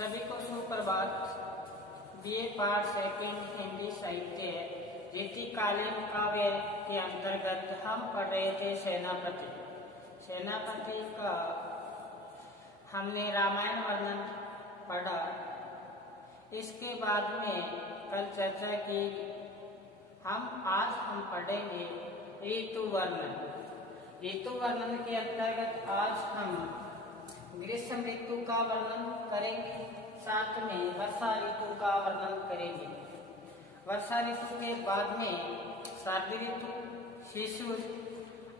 सभी को सुप्रभात। बीए पार्ट सेकंड हिंदी साहित्य रीतिकालीन काव्य के अंतर्गत हम पढ़ रहे थे सेनापति। सेनापति का हमने रामायण वर्णन पढ़ा। इसके बाद में कल चर्चा की। आज हम पढ़ेंगे ऋतु वर्णन। ऋतु वर्णन के अंतर्गत आज हम ग्रीष्म ऋतु का वर्णन करेंगे, साथ में वर्षा ऋतु का वर्णन करेंगे। वर्षा ऋतु के बाद में शरद ऋतु, शिशु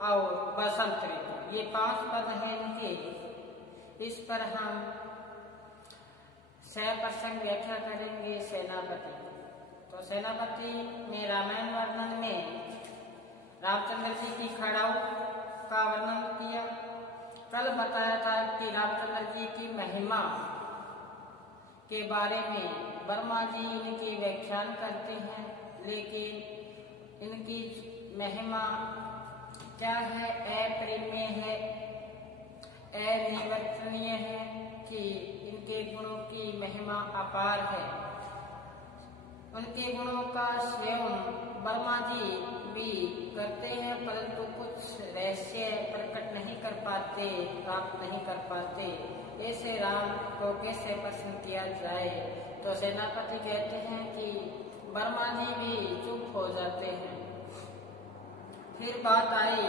और बसंत ऋतु, ये 5 पद हैं इनके। इस पर हम 6% व्याख्या करेंगे सेनापति। तो सेनापति में रामायण वर्णन में रामचंद्र जी की खड़ाऊ का वर्णन किया। कल बताया था कि रामचंद्र जी की महिमा के बारे में वर्मा जी इनकी व्याख्यान करते हैं, लेकिन इनकी महिमा क्या है? अपरिमेय है, अनिवर्तनीय है, कि इनके गुणों की महिमा अपार है। उनके गुणों का स्वयं वर्मा जी भी करते हैं, परंतु कुछ रहस्य प्रकट नहीं कर पाते, प्राप्त नहीं कर पाते। ऐसे राम को कैसे प्रश्न किया जाए? तो सेनापति कहते हैं कि वर्मा जी भी चुप हो जाते हैं। फिर बात आई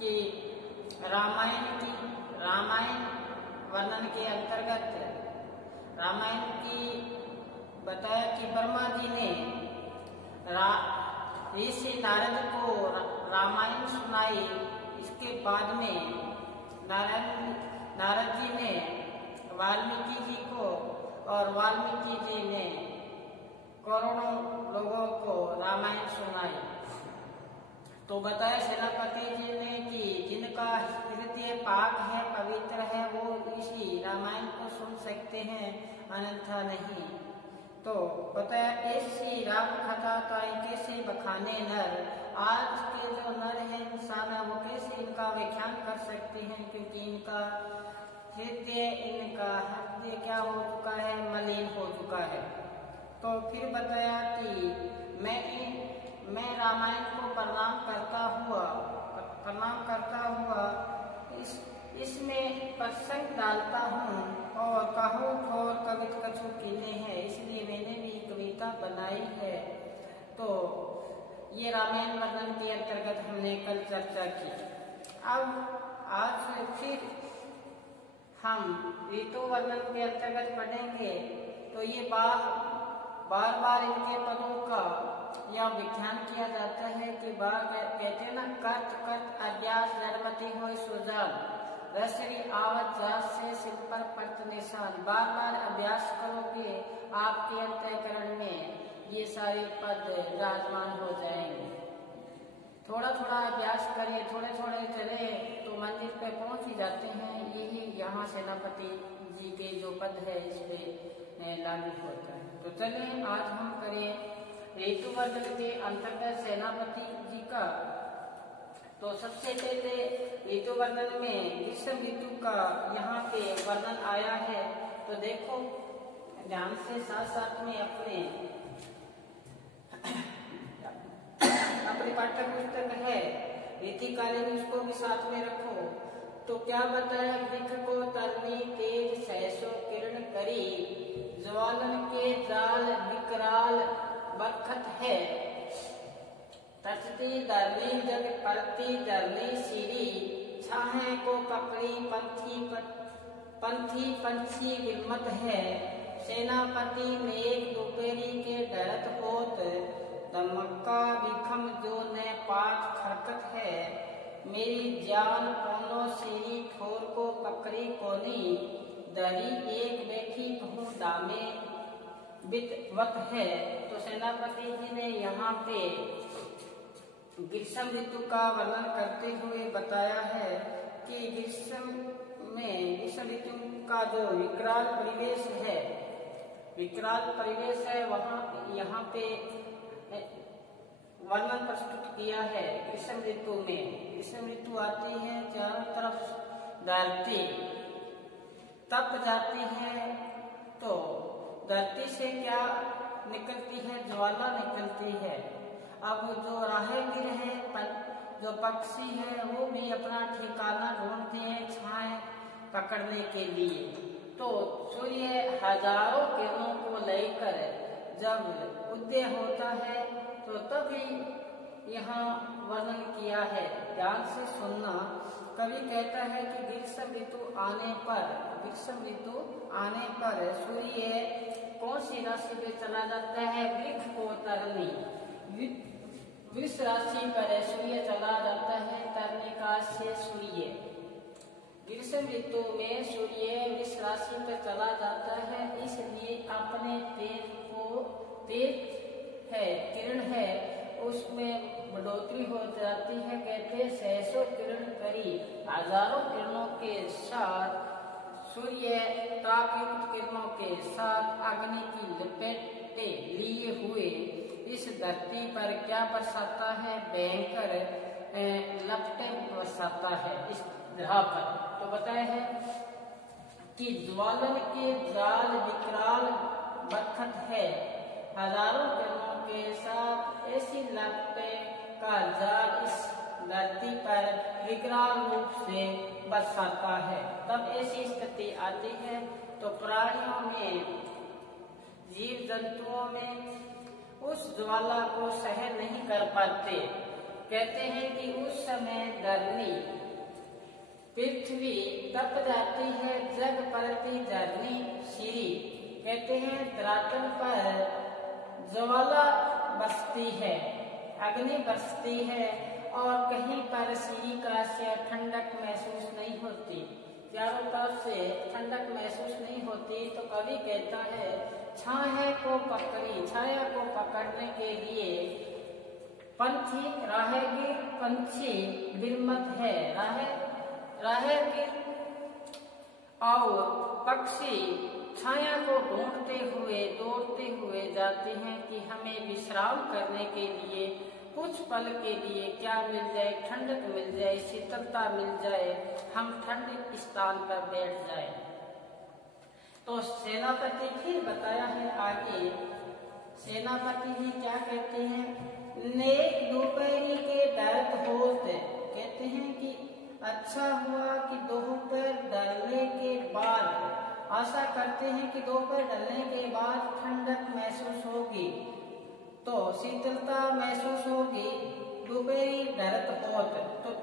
कि रामायण वर्णन के अंतर्गत रामायण की बताया कि वर्मा जी ने ऋषि नारद को रामायण सुनाई। इसके बाद में नारद जी ने वाल्मीकि जी को, और वाल्मीकि जी ने करोड़ों लोगों को रामायण सुनाई। तो बताया सेनापति जी ने कि जिनका हृदय पाक है, पवित्र है, वो इसी रामायण को सुन सकते हैं, अन्यथा नहीं। तो बताया ऐसी राम कथा का कैसे बखाने नर। आज के जो नर है, इंसान है, वो कैसे इनका व्याख्यान कर सकते हैं, क्योंकि इनका हृदय क्या हो चुका है? मलिन हो चुका है। तो फिर बताया कि मैं रामायण को प्रणाम करता हुआ इसमें प्रसंग डालता हूँ, और कहो ठोर कवित कछु कीने हैं, इसलिए मैंने भी कविता बनाई है। तो ये रामायण वर्णन के अंतर्गत हमने कल चर्चा की। अब आज फिर हम ऋतु वर्णन के अंतर्गत पढ़ेंगे। तो ये बार इनके पदों का यह व्याख्यान किया जाता है कि कहते हैं ना, कर्त अभ्यास जड़मती हो सुजान, रसरी आवत जात से सिर पर पट निशान। बार अभ्यास करोगे, आपके अंतःकरण में ये सारे पद विराजमान हो जाएंगे। थोड़ा अभ्यास करें, थोड़े चले तो मंजिल पे पहुंच ही जाते हैं। यही यहाँ सेनापति जी के जो पद है इस पे लागू होता है। तो चलिए आज हम करें ऋतु वर्णन के अंतर्गत सेनापति जी का। तो सबसे पहले ऋतु वर्णन में ग्रीष्म ऋतु का यहाँ पे वर्णन आया है। तो देखो ध्यान से, साथ में अपने पाठ्य पुस्तक है रीतिकालीन, उसको भी साथ में रखो। तो क्या बताया? वृक्ष को तरनी तेज सहसो किरण करी, ज्वालन के जाल विकराल बरखत है, तचती धरनी जग परती धरनी सीरी, छाहे को पकड़ी पंथी पंछी विमत है, सेनापति मेघ दोपहरी के डरत होत, दमक्का विखम जो न पाठ खरकत है, मेरी जान कोनो सीरी ठोर को पकड़ी कोनी, दरी एक बैठी कहूँ दामे वितवत है। तो सेनापति जी ने यहाँ पे ग्रीष्म ऋतु का वर्णन करते हुए बताया है कि ग्रीष्म ऋतु का जो विकराल परिवेश है वहाँ यहाँ पे वर्णन प्रस्तुत किया है। ग्रीष्म ऋतु में ग्रीष्म ऋतु आती है, चारों तरफ धरती तप जाती है, तो धरती से क्या निकलती है? ज्वाला निकलती है। अब जो राहगीर है, जो पक्षी है, वो भी अपना ठिकाना ढूंढते हैं छाए पकड़ने के लिए। तो सूर्य हजारों किरणों को लेकर जब उदय होता है तो तभी यहाँ वर्णन किया है। ध्यान से सुनना। कवि कहता है कि ग्रीष्म ऋतु आने पर सूर्य कौन सी राशि पे चला जाता है? वृक्ष को तरनी, वृष राशि पर सूर्य चला जाता है। तरने का से सूर्य ग्रीष्म ऋतु में सूर्य वृष राशि पर चला जाता है, इसलिए अपने तेज है किरण है उसमें बढ़ोतरी हो जाती है। कहते सैसों किरण करी, हजारों किरणों के साथ सूर्य तापयुक्त किरणों के साथ अग्नि की लपेटे लिए हुए इस धरती पर क्या बरसाता है? भयंकर लपटे बरसाता है इस ग्रह पर। तो बताया है कि ज्वालन के जाल विकराल बरखत है, हजारों किरणों के साथ ऐसी लपटे का जाल इस धरती पर विकराल रूप से बरसाता है। तब ऐसी स्थिति आती है तो प्राणियों में, जीव जंतुओं में उस ज्वाला को सहन नहीं कर पाते। कहते हैं कि उस समय धरनी पृथ्वी तप जाती है, जग परती धरनी सिरी। कहते हैं धरातल पर ज्वाला बरसती है, अग्नि बरसती है और कहीं पर सिरी का से ठंडक महसूस नहीं होती, चारों तरफ से ठंडक महसूस नहीं होती। तो कवि कहता है छाया को पकड़ने के लिए पंछी राहगीर पंछी विरमत है। राहगीर और पक्षी छाया को ढूंढते हुए दौड़ते हुए जाते हैं कि हमें विश्राम करने के लिए कुछ पल के लिए क्या मिल जाए, ठंडक मिल जाए, शीतलता मिल जाए, हम ठंड स्थान पर बैठ जाए। तो सेनापति फिर बताया है आगे, सेनापति जी क्या कहते हैं? नेक दोपहरी के दर्द होते, कहते हैं कि अच्छा हुआ कि दोपहर ढलने के बाद, आशा करते हैं कि दोपहर ढलने के बाद ठंडक महसूस होगी, तो शीतलता महसूस होगी। दोपहरी दर्द होते, तो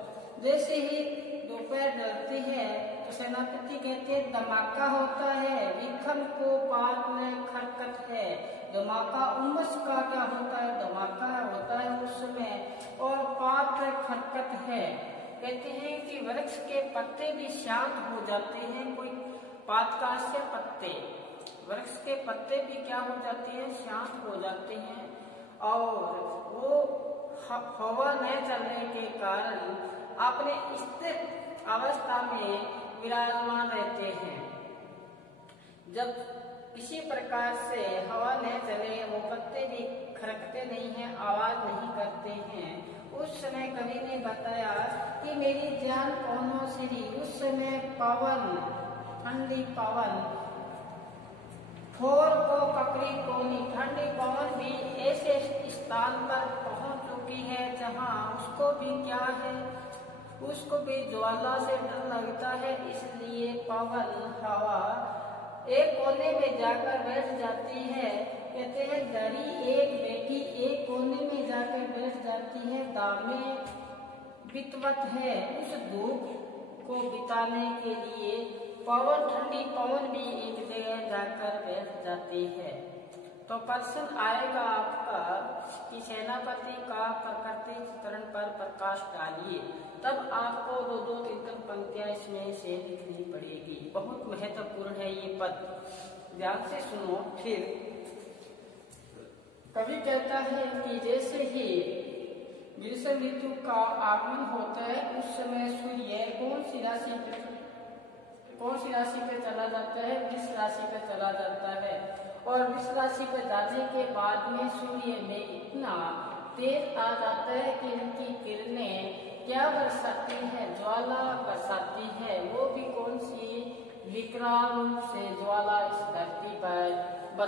जैसे ही दोपहर ढलती है तो सेनापति कहते हैं धमाका होता है, विखम को पात में खरकत है। धमाका उमस का क्या होता है? धमाका होता है उस समय, और पात खरकत है। कहते हैं कि वृक्ष के पत्ते भी शांत हो जाते हैं। कोई पात का से पत्ते, वृक्ष के पत्ते भी क्या हो जाते हैं? शांत हो जाते हैं, और वो हवा न चलने के कारण अपने स्थिर अवस्था में विराजमान रहते हैं। जब इसी प्रकार से हवा न चले, वो पत्ते भी खरकते नहीं हैं, आवाज नहीं करते हैं। उस समय कवि ने बताया कि मेरी जान पौनो श्री, उस समय पवन, ठंडी पवन, ठोर को पकड़ी कोनी, ठंडी पवन भी ऐसे स्थान पर पहुंच चुकी है जहां उसको भी क्या है, उसको भी ज्वाला से डर लगता है। इसलिए पवन हवा एक कोने में जाकर बैठ जाती है। कहते हैं दरी एक बेटी एक कोने में जाकर बैठ जाती है, दामे बितवत है। उस धूप को बिताने के लिए पवन, ठंडी पवन भी एक जगह जाकर बैठ जाती है। तो प्रश्न आएगा आपका कि सेनापति का प्रकृति चित्रण पर प्रकाश डालिए, तब आपको दो तीन पंक्तियां इसमें से लिखनी पड़ेगी। बहुत महत्वपूर्ण है ये पद, ध्यान से सुनो। फिर कवि कहता है कि जैसे ही ग्रीष्म ऋतु का आगमन होता है उस समय सूर्य कौन सी राशि पे चला जाता है? वृष राशि पे चला जाता है। और वृष राशि पे जाने के बाद में सूर्य में इतना तेज आ जाता है कि उनकी किरणें क्या बरसाती है? ज्वाला बरसाती है। वो भी कौन सी? विकराल रूप से ज्वाला इस धरती पर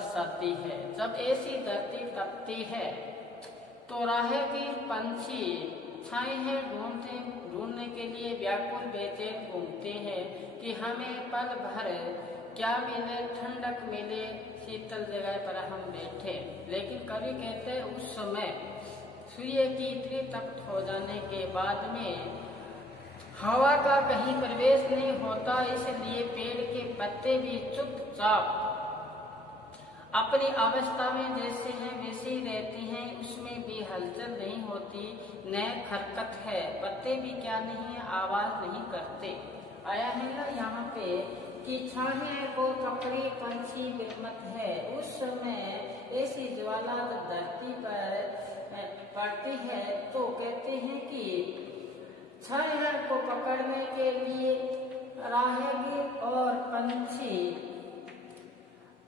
दर्शाती है। जब ऐसी धरती तपती है तो राहगीर पंछी छाए हैं ढूंढने के लिए व्याकुल बेचैन घूमते हैं कि हमें पल भर क्या मिले, ठंडक मिले, शीतल जगह पर हम बैठे। लेकिन कवि कहते हैं उस समय सूर्य की इतनी तप्त हो जाने के बाद में हवा का कहीं प्रवेश नहीं होता, इसलिए पेड़ के पत्ते भी चुपचाप अपनी अवस्था में जैसे हैं वैसे ही रहती हैं, उसमें भी हलचल नहीं होती, न खरकत है, पत्ते भी क्या नहीं है, आवाज नहीं करते। आया है ना यहाँ पे कि छाहे को पकड़े पंछी बिरमत है। उस समय ऐसी ज्वाला धरती पर पड़ती है तो कहते हैं कि छाया को पकड़ने के लिए राहगीर और पंछी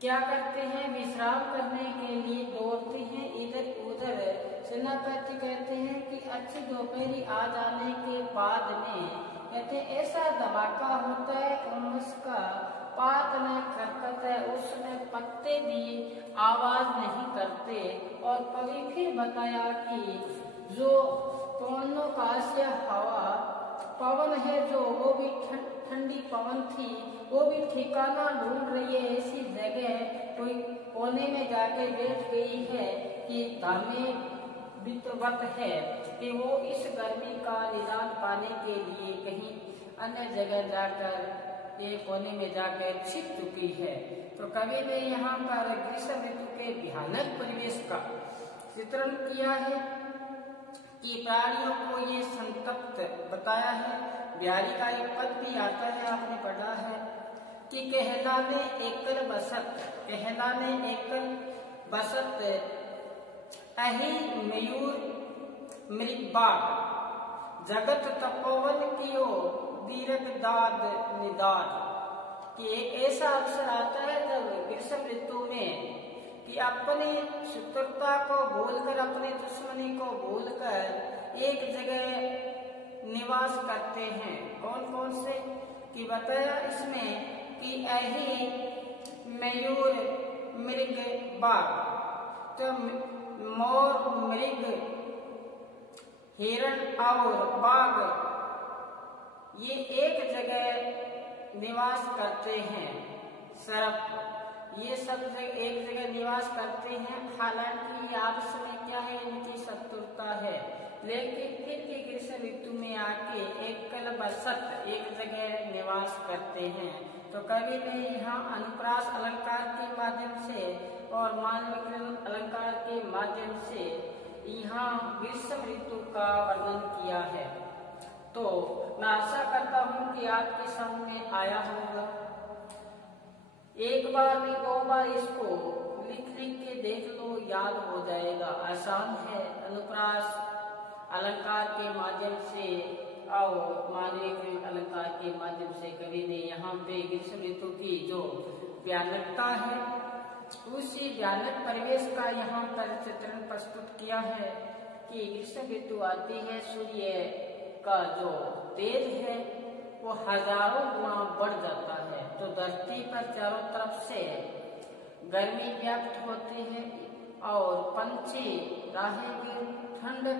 क्या करते हैं, विश्राम करने के लिए दौड़ते हैं इधर उधर। सेनापति कहते हैं कि अच्छी दोपहरी आ जाने के बाद में कहते हैं ऐसा धमाका होता है उमस का, पात न खरकत है, उसमें पत्ते भी आवाज नहीं करते। और कवि फिर बताया कि जो पवनों का से हवा पवन है जो वो भी ठंडी पवन थी, वो भी ठिकाना ढूंढ रही है, ऐसी जगह कोई कोने में जाके बैठ गई है कि दामे वित्तवत है कि वो इस गर्मी का निदान पाने के लिए कहीं अन्य जगह जाकर एक कोने में जाकर छिप चुकी है। तो कवि ने यहाँ पर ग्रीष्म ऋतु के भयानक परिवेश का चित्रण किया है कि प्राणियों को ये संतप्त बताया है। बिहारी का एक पद भी आता है, आपने पढ़ा है कि कहलाने एकल बसत अहि मयूर मृगबाग, जगत तपोवन कियो दीर्घ दाद निदाद। कि एक ऐसा अवसर आता है जब ग्रीष्म ऋतु में कि अपनी शत्रुता को भूलकर, अपनी दुश्मनी को भूलकर एक जगह निवास करते हैं। कौन कौन से कि बताया इसमें कि अहि मयूर मृग बाग, तो मोर मृग हिरण और बाघ ये एक जगह निवास करते हैं। सर्प ये सब एक जगह निवास करते हैं। हालांकि आपस में क्या है, इनकी शत्रुता है, लेकिन फिर भी ग्रीष्म ऋतु में आके एकल बसत एक जगह निवास करते हैं। तो कवि ने यहाँ अनुप्रास अलंकार के माध्यम से और मानविकरण अलंकार के माध्यम से यहाँ ग्रीष्म ऋतु का वर्णन किया है। तो मैं आशा करता हूँ कि आपके समझ में आया होगा। एक बार नहीं दो बार इसको लिख के देख लो, याद हो जाएगा। आसान है। अनुप्रास अलंकार के माध्यम से और मानविक अलंकार के माध्यम से कवि ने यहाँ पे ग्रीष्म ऋतु की जो भयानकता है उसी भयानक परिवेश का यहाँ पर चित्रण प्रस्तुत किया है कि ग्रीष्म ऋतु आती है, सूर्य का जो तेज है वो हजारों गुना बढ़ जाता है, तो धरती पर चारों तरफ से गर्मी व्याप्त होती है और पंछी राहगीर ठंडे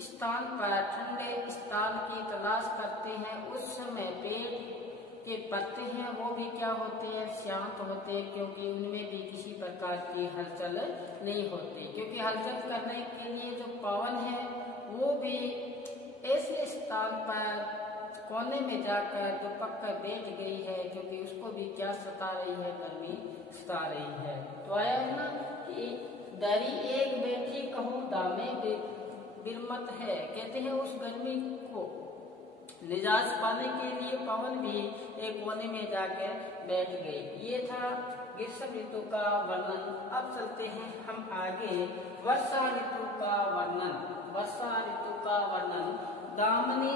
स्थान की तलाश करते हैं। उस समय पेड़ के पत्ते हैं वो भी क्या होते हैं, शांत होते हैं, क्योंकि उनमें भी किसी प्रकार की हलचल नहीं होती। क्योंकि हलचल करने के लिए जो पवन है वो भी ऐसे स्थान पर कोने में जाकर दुपक कर बैठ गई है, क्योंकि उसको भी क्या सता रही है, गर्मी सता रही है। तो आया है ना कि दरी एक बैठी कहूँ दामे बिरमत है। कहते हैं उस गर्मी को निजात पाने के लिए पवन भी एक कोने में जाकर बैठ गई। ये था ग्रीष्म ऋतु का वर्णन। अब चलते हैं हम आगे वर्षा ऋतु का वर्णन। वर्षा ऋतु का वर्णन दामनी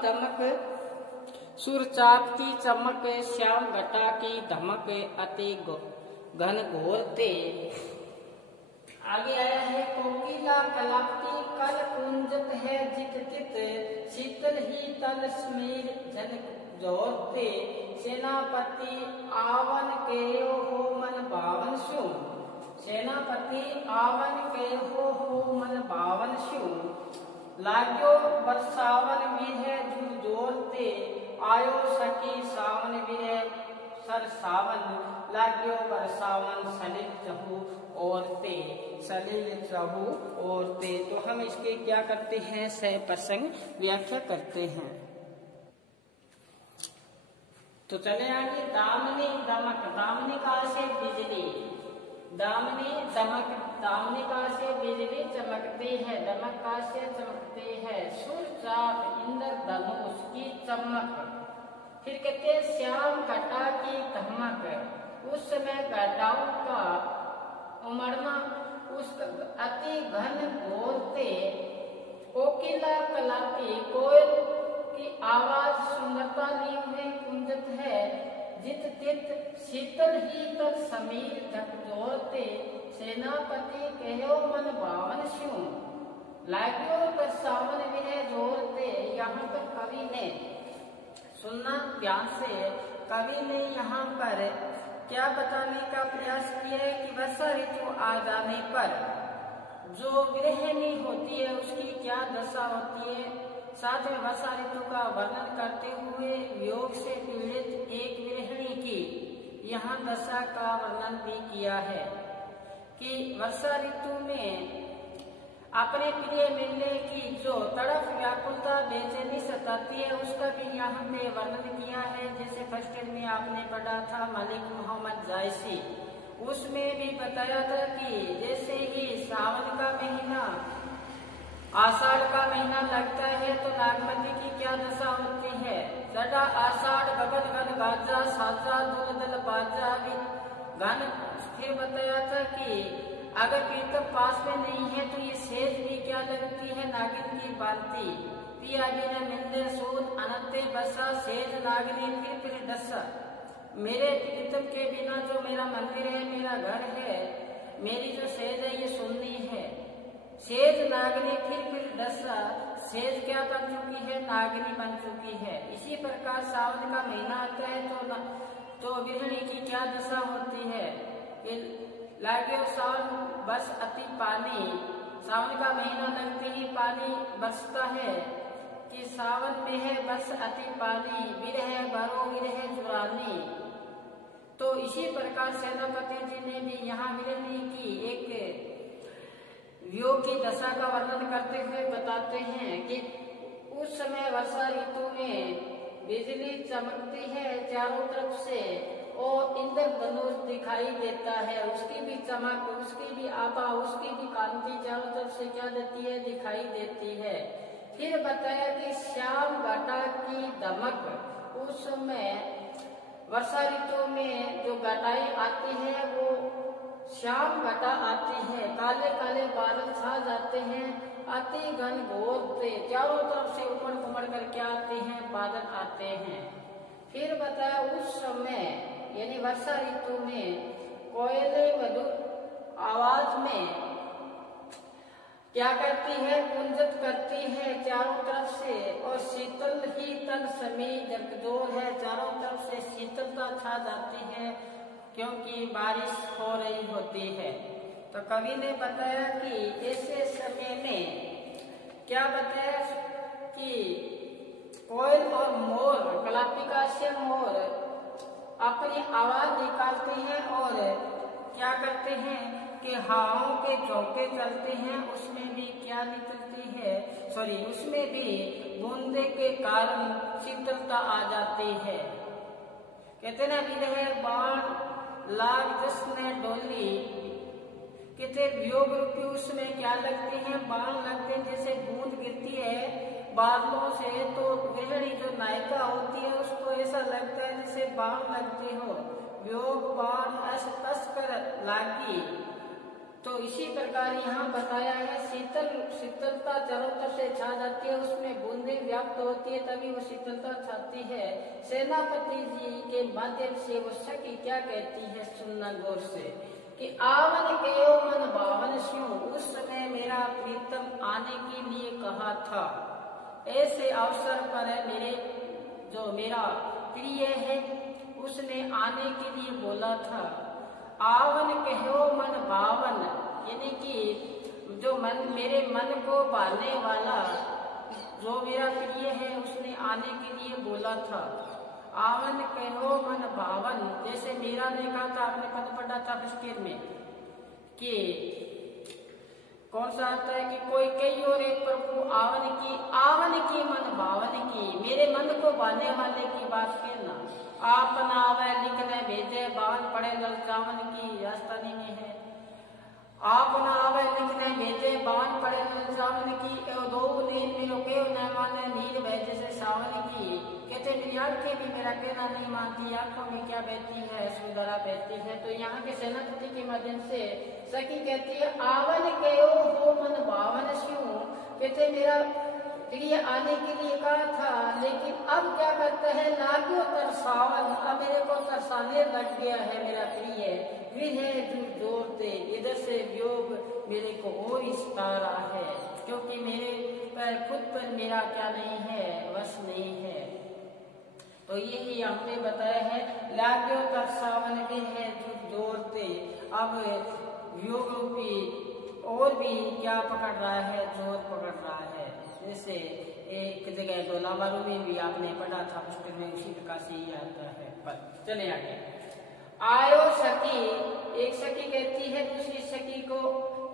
दमक सुरचाप की चमक, श्याम घटा की धमक, अति घन घोरते। आगे आया है कोकिला कलापती कल कुंजत है जित तित, शीतल ही तल स्मीर जोरते सेनापति आवन कहो हो मन बावन स्यू। सेनापति आवन कहो हो मन बावन स्यू। लाग्यो बरसावन विरह झुर जोरते आयो सकी सावन विरह सर सावन। लाग्यो बरसावन सलिल चहु औरते सलिल चहु औरते। तो हम इसके क्या करते हैं, सह प्रसंग व्याख्या करते हैं। तो चले आगे। दामनी दमक, दामनी का से बिजली, दामनी दमक, दामनी का से बिजली चमकती है, दमक का से चमकती है। सुर चाप इंद्र धनुष की चमक। फिर कहते हैं श्याम घटा की धमक, उस समय घटाओं का उमड़ना, उस अति घन बोलते कोकिला कलापी कोयल की आवाज सुंदरता ली हुई कुंजत है। जित तित शीतल ही तक समीर झकझोरते सेनापति कहो मन बावन स्यू। लाग्यो कर सावन विरह जोरते। यहाँ पर कवि ने, सुनना ध्यान से, कवि ने यहाँ पर क्या बताने का प्रयास किया है कि वर्षा ऋतु आ जाने पर जो गृहिणी होती है उसकी क्या दशा होती है। साथ में वर्षा ऋतु का वर्णन करते हुए वियोग से पीड़ित एक गृहिणी की यहाँ दशा का वर्णन भी किया है कि वर्षा ऋतु में अपने प्रिय मिलने की जो तड़प व्याकुलता बेचैनी सताती है उसका भी यहाँ पे वर्णन किया है। जैसे फर्स्ट में आपने पढ़ा था मलिक मोहम्मद जायसी, उसमें भी बताया था कि जैसे ही सावन का महीना आषाढ़ का महीना लगता है तो नागमती की क्या दशा होती है। सदा आषाढ़ गगन गन गाजा साजा दुल दल बाजा घन। फिर बताया था कि अगर प्रीतम पास में नहीं है तो ये सेज भी क्या लगती है, नागिन की बांति। पिया बिना मिलने सूद अनंते बसा सेज नागिनी फिर डसा। मेरे प्रीतम के बिना जो मेरा मंदिर है, मेरा घर है, मेरी जो सेज है ये सुननी है। सेज नागिनी फिर डसा। सेज क्या बन चुकी है, नागिनी बन चुकी है। इसी प्रकार सावन का महीना आता है तो गृहिणी की क्या दशा होती है। लागे सावन बस अति पानी, सावन का महीना लगते ही पानी बरसता है कि सावन में है बस अति पानी। विरह भरो विरह जुरानी। तो इसी प्रकार सेनापति जी ने भी यहाँ गृहिणी की एक वियोग की दशा का वर्णन करते हुए बताते हैं कि उस समय वर्षा ऋतु में बिजली चमकती है चारों तरफ से और इंद्र धनुष दिखाई देता है। उसकी भी चमक, उसकी भी आभा, उसकी भी कांति चारों तरफ से क्या देती है, दिखाई देती है। फिर बताया कि श्याम घटा की दमक, उस समय वर्षा ऋतु में जो घटाई आती है वो श्याम घटा आती है। काले काले बादल छा जाते हैं, अति घन घोर चारों तरफ से उमड़ उमड़ कर क्या आते हैं, बादल आते हैं। फिर बताया उस समय यानी वर्षा ऋतु में कोयले मधुर आवाज में क्या करती है, कुंजत करती है चारों तरफ से। और शीतल ही तल समी झकझोर है, चारों तरफ से शीतलता छा जाती है क्योंकि बारिश हो रही होती है। तो कवि ने बताया कि ऐसे समय में क्या बताया कि कोयल और मोर, कलापिका से मोर अपनी आवाज निकालते हैं और क्या करते हैं कि हवाओं के झोंके चलते हैं, उसमें भी क्या निकलती है, उसमें भी बूंदे के कारण शीतलता आ जाती है। कहते ना विरह बाण लाग जश्न डोली, कहते वियोग रूपी उसमें क्या लगते हैं, बाण लगते हैं। जैसे बूंद गिरती है बादलों से तो गृहिणी जो नायिका होती है उसको ऐसा लगता है जैसे बाण लगते हो, वियोग बाण अस तस कर लागी। तो इसी प्रकार यहाँ बताया है शीतलता चारों तरफ से छा जाती है, उसमें बूंदे व्याप्त होती है, तभी वो शीतलता छाती है। सेनापति जी के माध्यम से वो सखी क्या कहती है, सुनना गौर से कि आवन कहो मन बावन स्यू। उस समय मेरा प्रीतम आने के लिए कहा था, ऐसे अवसर पर मेरा प्रिय है उसने आने के लिए बोला था। आवन कहो मन बावन, यानी कि जो मन मेरे मन को भाने वाला जो मेरा प्रिय है उसने आने के लिए बोला था। आवन कहो मन बावन, जैसे मीरा ने कहा था, आपने पद पढ़ा था पुष्कर में कि कौन सा आता है कि कोई कई और एक प्रभु आवन की मन बावन की, मेरे मन को बांधने वाले की बात कहना। आप नावे लिखने भेजे बावन पड़े ललचावन की, राजस्थानी में है। आप नावे लिखने भेजे बावन पड़े ललचावन की, दो नींद मिलो के न माने नींद भेजे से सावन की। कहते मेरी आंखें भी मेरा कहना नहीं मानती, आंखों में क्या बहती है, सुंदरा बहती है। तो यहाँ के सेनापति के माध्यम से सखी कहती है आवन कहो हो मन बावन स्यू, कहते मेरा प्रिय आने के लिए कहा था, लेकिन अब क्या करता है लागो तरसावन, अब मेरे को तरसाने लग गया है मेरा प्रिय। विरह जोरते इधर से वियोग मेरे को और सता रहा है, क्योंकि मेरे पर खुद पर मेरा क्या नहीं है, वश नहीं है। तो यही हमने बताया है लागो तरसावन विरह जोरते, अब वियोग रूपी और भी क्या पकड़ रहा है, जोर पकड़ रहा है। जैसे एक जगह डोलावारू में भी आपने पढ़ा था, पुस्तक में उसी प्रकार से ही आता है। पर चले आगे। आयो सखी, एक सखी कहती है दूसरी सखी को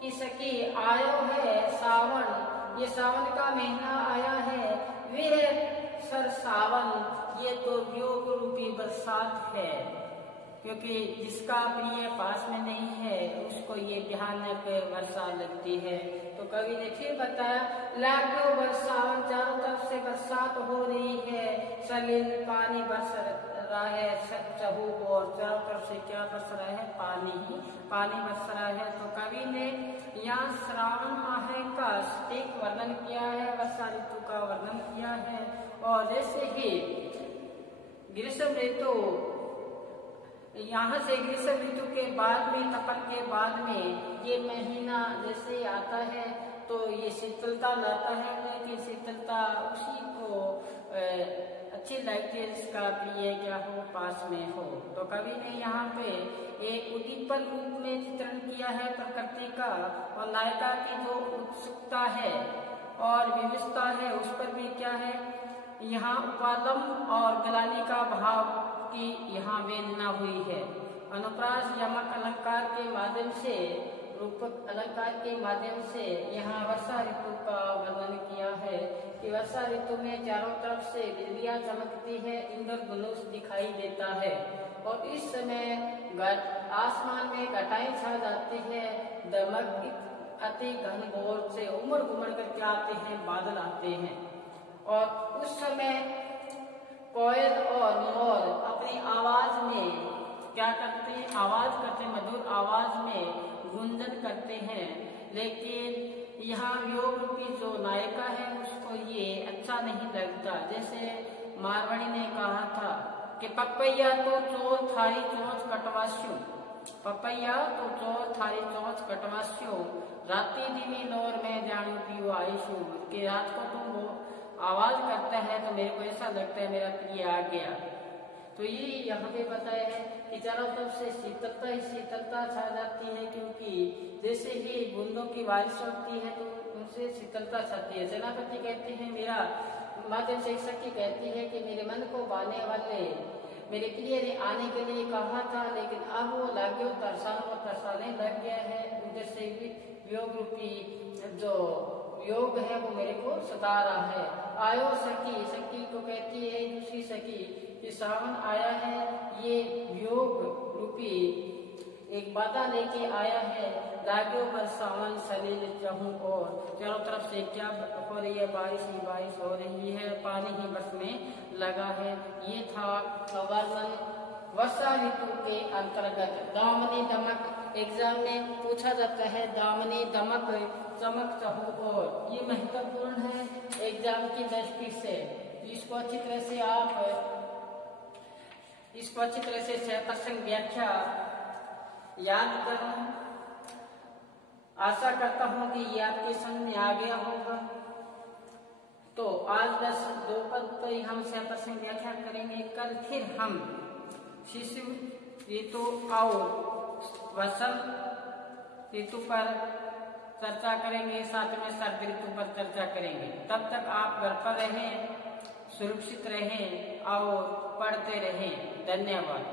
कि सखी आयो है सावन, ये सावन का महीना आया है। विरह सर सावन, ये तो वियोग रूपी बरसात है, क्योंकि जिसका प्रिय पास में नहीं है उसको ये भयानक वर्षा लगती है। तो कवि ने फिर बताया लागो बरसावन, चारों तरफ से बरसात हो रही है, सलिल पानी बरस रहा है चहु और चारों तरफ से क्या बरस रहा है, पानी ही पानी बरस रहा है। तो कवि ने यहाँ श्रावण माह का एक वर्णन किया है, वर्षा ऋतु का वर्णन किया है। और जैसे ही ग्रीष्म ऋतु, यहाँ से ग्रीष्म ऋतु के बाद में, तपन के बाद में ये महीना जैसे आता है तो ये शीतलता लाता है, लेकिन शीतलता उसी को अच्छी लगती है जिसका प्रिय क्या हो, पास में हो। तो कवि ने यहाँ पे एक उद्दीपन रूप में चित्रण किया है प्रकृति का, और नायिका की जो उत्सुकता है और विविधता है उस पर भी क्या है, यहाँ उपादम और गलानी का भाव की यहाँ वेदना हुई है। अनुप्रास यमक अलंकार के माध्यम से, रूपक अलंकार के माध्यम से यहाँ वर्षा ऋतु का वर्णन किया है कि वर्षा ऋतु में चारों तरफ से बिजलियां चमकती है, इंद्रधनुष दिखाई देता है, और इस समय आसमान में घटाएं छा जाती है, दमक अति घन घोर से उमड़ घुमड़ करके आते हैं, बादल आते हैं। और उस समय कोयल और मोर अपनी आवाज में क्या करते हैं, आवाज करते, मधुर आवाज में गुंजन करते हैं। लेकिन यहाँ वियोग रूपी जो नायिका है उसको ये अच्छा नहीं लगता। जैसे मारवाड़ी ने कहा था कि पपैया तो चोर थारी चोंच कटवास्यू, पपैया तो चोर थारी चोंच कटवास्यू, राती दिनी दौर में जानू पियो आईशू, कि रात को तुम वो आवाज करता है तो मेरे को ऐसा लगता है मेरा प्रिय आ गया। तो ये यहाँ पे बताया है कि चारों तरफ से शीतलता ही शीतलता छा जाती है, क्योंकि जैसे ही बूंदों की बारिश होती है तो उनसे शीतलता छाती है। सेनापति कहते हैं, मेरा माध्यम से सखी कहती है कि मेरे मन को बाने वाले मेरे प्रिय ने आने के लिए कहा था, लेकिन अब वो लाग्यो तरसाने लग गया है। उधर से वियोग रूपी जो योग है वो मेरे को सता रहा है। आयो सखी, सखी को कहती है दूसरी सखी कि सावन आया है, ये वियोग रूपी एक बाधा लेके आया है। लागो पर सावन सलील चहूं और, चारों तरफ से क्या हो रही है, बारिश ही बारिश हो रही है, पानी ही बस में लगा है। ये था वर्णन वर्षा ऋतु के अंतर्गत। दामनी दमक, एग्जाम में पूछा जाता है दामनी दमक चमक चहु और, ये महत्वपूर्ण है एग्जाम की दृष्टि से। इसको अच्छी तरह से आप इसको अच्छी तरह से प्रसंग व्याख्या याद करें। आशा करता हूं कि ये आपके समझ में आ गया होगा। तो आज बस 2 पद तो ही हम सप्रसंग व्याख्या करेंगे। कल फिर हम शिशु ऋतु और वसंत ऋतु पर चर्चा करेंगे, साथ में शरद ऋतु पर चर्चा करेंगे। तब तक आप घर पर रहें, सुरक्षित रहें और पढ़ते रहें। धन्यवाद।